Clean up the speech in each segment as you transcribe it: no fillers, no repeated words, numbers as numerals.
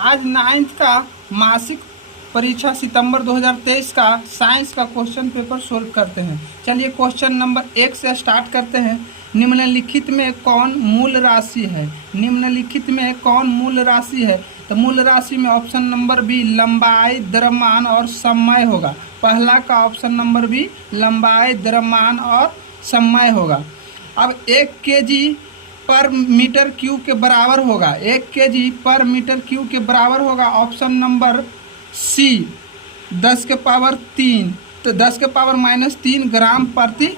आज 9th का मासिक परीक्षा सितंबर 2023 का साइंस का क्वेश्चन पेपर सोल्व करते हैं। चलिए क्वेश्चन नंबर 1 से स्टार्ट करते हैं। निम्नलिखित में कौन मूल राशि है? निम्नलिखित में कौन मूल राशि है? तो मूल राशि में ऑप्शन नंबर बी लंबाई, द्रव्यमान और समय होगा। पहला का ऑप्शन नंबर बी लंबाई, द्रव्यमान और समय होगा। अब 1 kg पर मीटर क्यूब के बराबर होगा। 1 kg पर मीटर क्यूब के बराबर होगा ऑप्शन नंबर सी 10 के पावर 3, तो 10 के पावर -3 ग्राम प्रति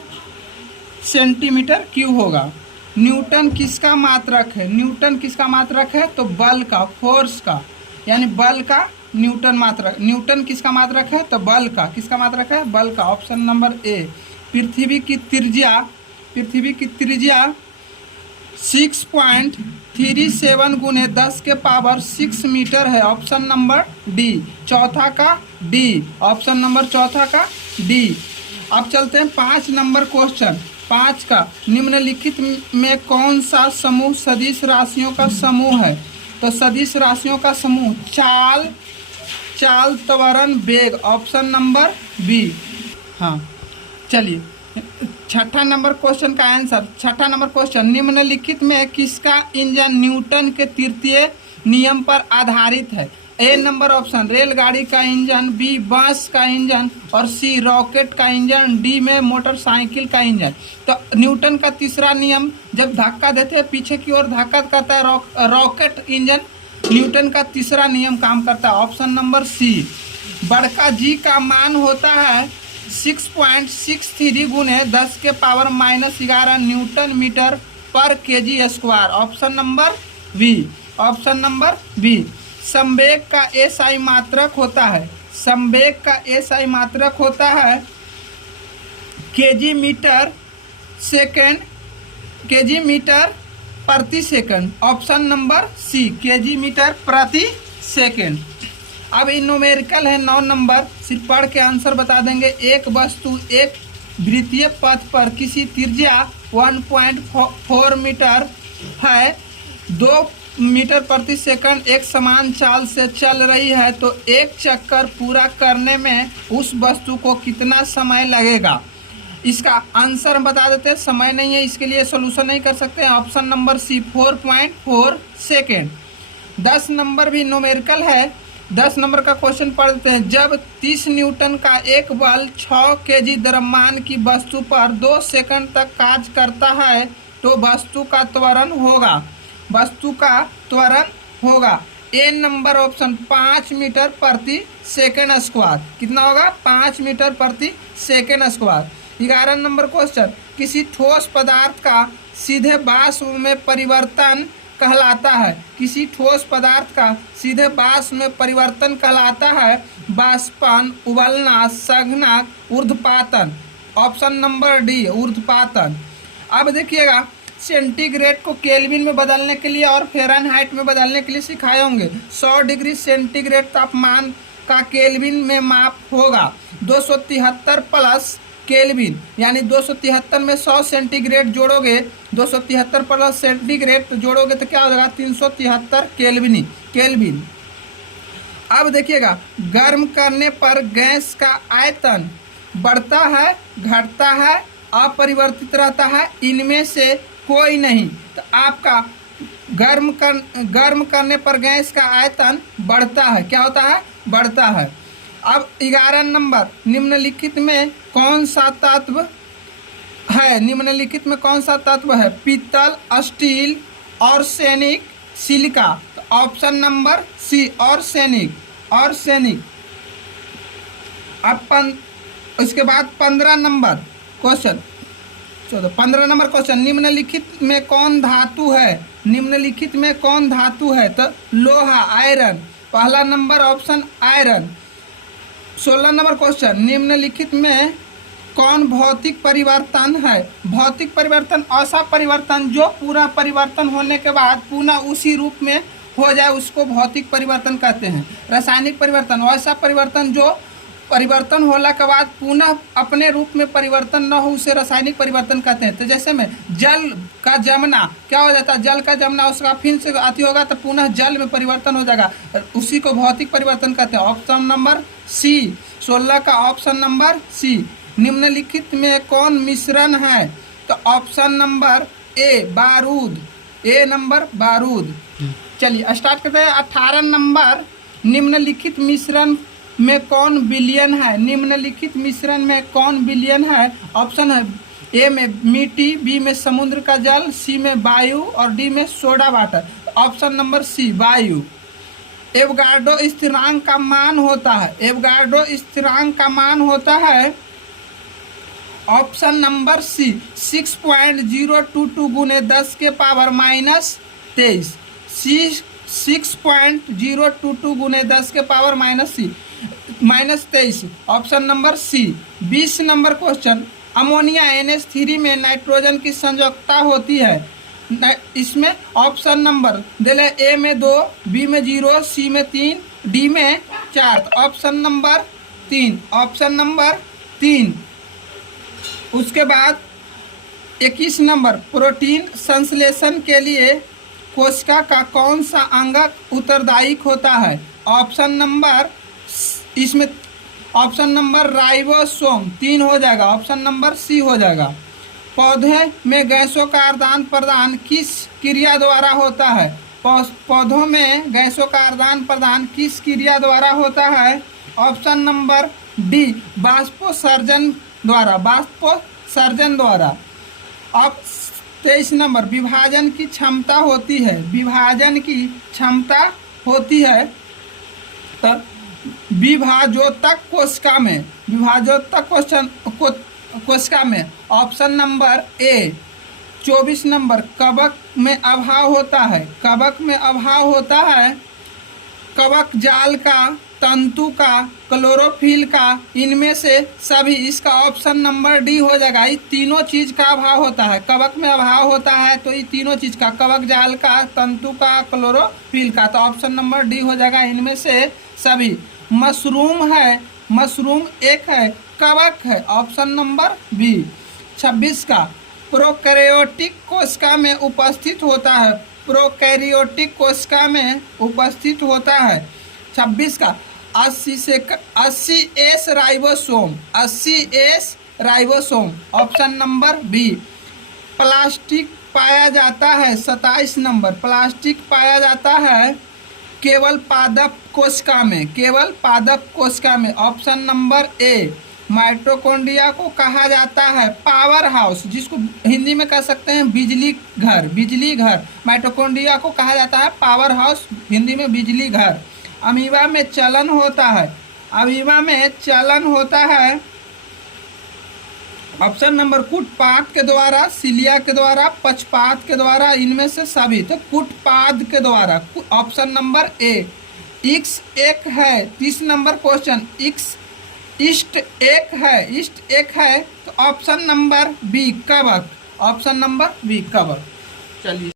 सेंटीमीटर क्यूब होगा। न्यूटन किसका मात्रक है? न्यूटन किसका मात्रक है? तो बल का, फोर्स का, यानी बल का न्यूटन मात्रक। न्यूटन किसका मात्रक है? तो बल का। किसका मात्रक है? बल का। Option number A. पृथ्वी की त्रिज्या 6.37 गुने 10 के पावर 6 मीटर है। Option number D. चौथा का डी। ऑप्शन नंबर चौथा का डी। अब चलते हैं 5 नंबर क्वेश्चन। 5 का निम्नलिखित में कौन सा समूह सदिश राशियों का समूह है? तो सदिश राशियों का समूह चाल, त्वरण, वेग। Option number B. हाँ, चलिए छठा नंबर क्वेश्चन का आंसर। छठा नंबर क्वेश्चन, निम्नलिखित में किसका इंजन न्यूटन के तृतीय नियम पर आधारित है? ए नंबर ऑप्शन रेलगाड़ी का इंजन, बी बस का इंजन और सी रॉकेट का इंजन, डी में मोटरसाइकिल का इंजन। तो न्यूटन का तीसरा नियम जब धक्का देते हैं पीछे की ओर धक्का करता है रॉकेट इंजन, न्यूटन का तीसरा नियम काम करता है। Option number C. बड़का जी का मान होता है 6.63 गुने 10 के पावर -11 न्यूटन मीटर पर kg square. Option number B. Option number B. संवेग का एसआई मात्रक होता है, संवेग का एसआई मात्रक होता है kg मीटर प्रति second. Option number C kg metre प्रति सेकंड। अब इन न्यूमेरिकल है 9 नंबर, सिर्फ पढ़ के आंसर बता देंगे। एक वस्तु एक वृत्तीय पथ पर किसी त्रिज्या 1.4 मीटर है, 2 मीटर प्रति सेकंड एक समान चाल से चल रही है, तो एक चक्कर पूरा करने में उस वस्तु को कितना समय लगेगा? इसका आंसर बता देते हैं। समय नहीं है, इसके लिए सोल्यूशन नहीं कर सकते हैं। Option number C 4.4 second. 10 number भी न्यूमेरिकल है। 10 नंबर का क्वेश्चन पढ़ते हैं। जब 30 न्यूटन का एक बल 6 kg द्रव्यमान की वस्तु पर 2 सेकंड तक कार्य करता है, तो वस्तु का त्वरण होगा। वस्तु का त्वरण होगा ए नंबर ऑप्शन 5 मीटर प्रति सेकंड स्क्वायर। कितना होगा? 5 मीटर प्रति सेकंड स्क्वायर। 11 नंबर क्वेश्चन, किसी ठोस पदार्थ का सीधे वाष्प में परिवर्तन कहलाता है। किसी ठोस पदार्थ का सीधे वाष्प में परिवर्तन कहलाता है वाष्पन, उबलना, सघनक, ऊर्ध्वपातन। ऑप्शन नंबर डी ऊर्ध्वपातन। अब देखिएगा, सेंटीग्रेड को केल्विन में बदलने के लिए और फ़ारेनहाइट में बदलने के लिए सिखाए होंगे। 100 डिग्री सेंटीग्रेड तापमान का केल्विन में माप होगा 273 प्लस केल्विन, यानी 273 में 100 सेंटीग्रेड जोड़ोगे, 273 प्लस सेंटीग्रेड तो जोड़ोगे तो क्या हो जाएगा? 373 केल्विन। अब देखिएगा, गर्म करने पर गैस का आयतन बढ़ता है, घटता है, अपरिवर्तित रहता है, इनमें से कोई नहीं। तो आपका गर्म करने पर गैस का आयतन बढ़ता है। क्या होता है? बढ़ता है। अब 11 नंबर, निम्नलिखित में कौन सा तत्व है? निम्नलिखित में कौन सा तत्व है? पीतल, स्टील, आर्सेनिक, सिलिका। तो ऑप्शन नंबर सी आर्सेनिक। अब इसके बाद 15 नंबर क्वेश्चन, 15 नंबर क्वेश्चन, निम्नलिखित में कौन धातु है? निम्नलिखित में कौन धातु है? तो लोहा, आयरन। पहला number option iron. 16 number question, निम्नलिखित में कौन भौतिक परिवर्तन है? भौतिक परिवर्तन ऐसा परिवर्तन जो पूरा परिवर्तन होने के बाद पुनः उसी रूप में हो जाए, उसको भौतिक परिवर्तन कहते हैं। रासायनिक परिवर्तन ऐसा परिवर्तन जो परिवर्तन होला के बाद पुनः अपने रूप में परिवर्तन न हो उसे रासायनिक परिवर्तन कहते हैं। तो जैसे में जल का जमना क्या हो जाता है, जल का जमना उसका फिर से अति होगा तो पुनः जल में परिवर्तन हो जाएगा, उसी को भौतिक परिवर्तन कहते हैं। ऑप्शन नंबर सी 16 का ऑप्शन नंबर सी। निम्नलिखित में कौन मिश्रण है, तो ऑप्शन नंबर ए बारूद, ए नंबर बारूद। चलिए स्टार्ट करते हैं। 18 नंबर, निम्नलिखित मिश्रण में कौन विलयन है, निम्नलिखित मिश्रण में कौन विलयन है। ऑप्शन है ए में मिट्टी, बी में समुद्र का जल, सी में वायु और डी में soda water. Option number C वायु। एवोगाड्रो स्थिरांक का मान होता है, एवोगाड्रो स्थिरांक का मान होता है ऑप्शन नंबर सी 6.022 गुने 10 के पावर -23, सी 6.022 गुने 10 के power -23। Option number C. 20 number question, ammonia NH3 में नाइट्रोजन की संयोजकता होती है, इसमें ऑप्शन नंबर दिले ए में 2, बी में 0, सी में 3, डी में 4। तो ऑप्शन नंबर 3, ऑप्शन नंबर 3। उसके बाद 21 नंबर, प्रोटीन संश्लेषण के लिए कोशिका का कौन सा अंगक उत्तरदायी होता है। ऑप्शन नंबर इसमें ऑप्शन नंबर राइबोसोम 3 हो जाएगा, ऑप्शन नंबर सी हो जाएगा। पौधे में गैसों का आदान प्रदान किस क्रिया द्वारा होता है, पौधों में गैसों का आदान प्रदान किस क्रिया द्वारा होता है। ऑप्शन नंबर डी बाष्पोत्सर्जन द्वारा, बाष्पोत्सर्जन द्वारा। अब 23 नंबर, विभाजन की क्षमता होती है, विभाजन की क्षमता होती है तो विभाजोत्तक कोशिका में, विभाजोत्तक कोशिका में। Option number A. 24 नंबर, कवक में अभाव होता है, कवक में अभाव होता है कवक जाल का, तंतु का, क्लोरोफिल का, इनमें से सभी। इसका ऑप्शन नंबर डी हो जाएगा। ये तीनों चीज का अभाव होता है, कवक में अभाव होता है तो ये तीनों चीज का, कवक जाल का, तंतु का, क्लोरोफिल का। तो ऑप्शन नंबर डी हो जाएगा इनमें से सभी। मशरूम है, मशरूम एक है, कवक है, ऑप्शन नंबर बी। 26 का, प्रोकैरियोटिक कोशिका में उपस्थित होता है, प्रोकैरियोटिक कोशिका में उपस्थित होता है। 26 का, 80S ribosome, 80S ribosome, option number B. Plastic पाया जाता है, 27 नंबर, प्लास्टिक पाया जाता है केवल पादप कोशिका में, केवल पादप कोशिका में, ऑप्शन नंबर ए। माइटोकॉन्ड्रिया को कहा जाता है पावर हाउस, जिसको हिंदी में कह सकते हैं बिजली घर, बिजली घर। माइटोकॉन्ड्रिया को कहा जाता है पावर हाउस, हिंदी में बिजली घर। अमीबा में चलन होता है, अमीबा में चलन होता है ऑप्शन नंबर कुटपाद के द्वारा, सिलिया के द्वारा, पक्षपात के द्वारा, इनमें से सभी। तो कुटपाद के द्वारा, ऑप्शन नंबर ए। इक्स एक है, 30 नंबर क्वेश्चन, ईस्ट एक है, ईस्ट एक है तो ऑप्शन नंबर बी कवक, ऑप्शन नंबर बी कवक। चलिए